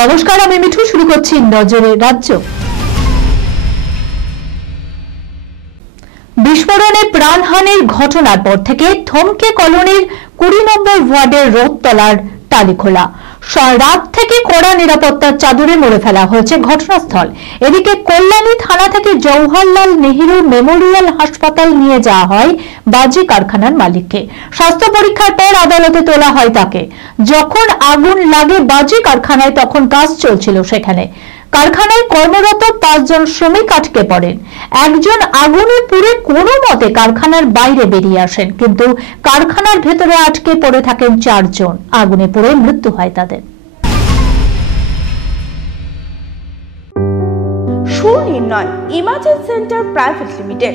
নমস্কার, আমি মিঠু। শুরু করছি নজরের রাজ্য। বিস্ফোরণে প্রাণহানির ঘটনার পর থেকে থমকে কলোনির 20 নম্বর ওয়ার্ডের রোদতলার টালিখোলা। রাত থেকে কড়া নিরাপত্তার চাদরে মুড়ে ফেলা হয়েছে ঘটনাস্থল। এদিকে কল্যাণী থানা থেকে জওহরলাল নেহেরু মেমোরিয়াল হাসপাতাল নিয়ে যাওয়া হয় বাজি কারখানার মালিককে। স্বাস্থ্য পরীক্ষার পর আদালতে তোলা হয় তাকে। যখন আগুন লাগে বাজি কারখানায়, তখন কাজ চলছিল সেখানে। কারখানায় কর্মরত 5 জন শ্রমিক আটকে পড়েন। একজন আগুনে পুড়ে কোনো মতে কারখানার বাইরে বেরিয়ে আসেন, কিন্তু কারখানার ভেতরে আটকে পড়ে থাকেন 4 জন। আগুনে পুড়ে মৃত্যু হয় তাদের। Sunirnay imaging centre private limited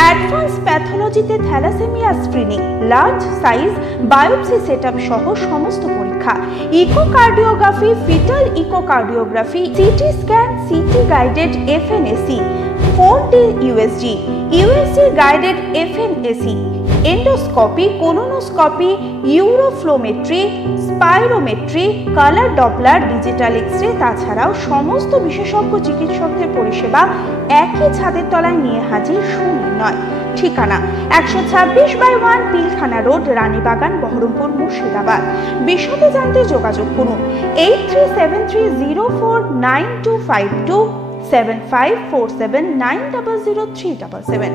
advance প্যাথোলজিতে thalassemia screening, large size biopsy setup সহ সমস্ত পরীক্ষা, echocardiography, fetal echocardiography, CT scan, CT guided FNAC, 4D USG, USG guided FNAC, endoscopy, colonoscopy, uroflowmetry, spirometry, colour Doppler, digital X ray, তাছাড়াও সমস্ত বিশেষজ্ঞ চিকিৎসকদের পরিষেবা একই ছাদের তলায় নিয়ে হাজির সুনির্ণয়। ঠিকানা 126/1 পিলখানা রোড, রানীবাগান, বহরমপুর, মুর্শিদাবাদ। বিশদে জানতে যোগাযোগ করুন 8373049252, 7547900377।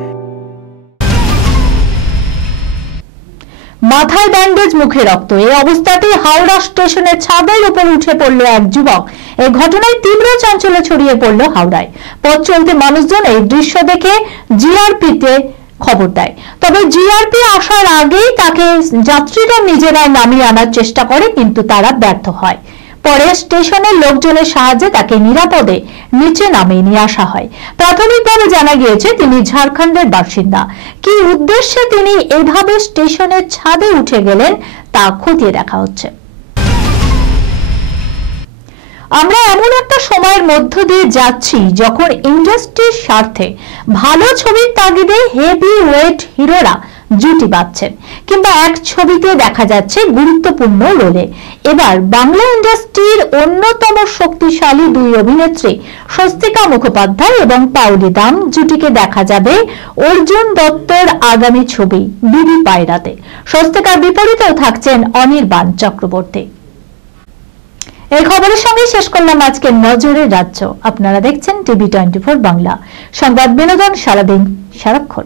মাথায় ব্যান্ডেজ, মুখে রক্ত, এই অবস্থাতেই হাওড়া স্টেশনের ছাদের উপর উঠে পড়ল এক যুবক। এই ঘটনায় তীব্র চাঞ্চল্য ছড়িয়ে পড়ল হাওড়ায়। পথ চলতে মানুষজন এই দৃশ্য দেখে জিআরপিতে খবর দেয়। তবে জিআরপি আসার আগেই তাকে যাত্রীরা নিজেরাই নামিয়ে আনার চেষ্টা করে, কিন্তু তারা ব্যর্থ হয়। পরে স্টেশনের লোকজনের সাহায্যে তাকে নিরাপদে নিচে নামিয়ে নিয়ে আসা হয়। প্রাথমিকভাবে জানা গিয়েছে তিনি ঝাড়খণ্ডের বাসিন্দা। কি উদ্দেশ্যে তিনি এভাবে স্টেশনের ছাদে উঠে গেলেন তা খতিয়ে দেখা হচ্ছে। আমরা এমন একটা সময়ের মধ্য দিয়ে যাচ্ছি যখন ইন্ডাস্ট্রির স্বার্থে ভালো ছবির তাগিদে হেভি ওয়েট হিরোরা জুটি বাঁধছেন, কিংবা এক ছবিতে দেখা যাচ্ছে গুরুত্বপূর্ণ রোলে। এবার বাংলা ইন্ডাস্ট্রির অন্যতম শক্তিশালী 2 অভিনেত্রী স্বস্তিকা মুখোপাধ্যায় এবং পাওলি দাম জুটিকে দেখা যাবে অর্জুন দত্তর আগামী ছবি বিবি পায়রাতে। স্বস্তিকার বিপরীতেও থাকছেন অনির্বাণ চক্রবর্তী। এই খবরের সঙ্গে শেষ করলাম আজকের নজরের রাজ্য। আপনারা দেখছেন TV24 বাংলা, সংবাদ বিনোদন সারাদিন সারাক্ষণ।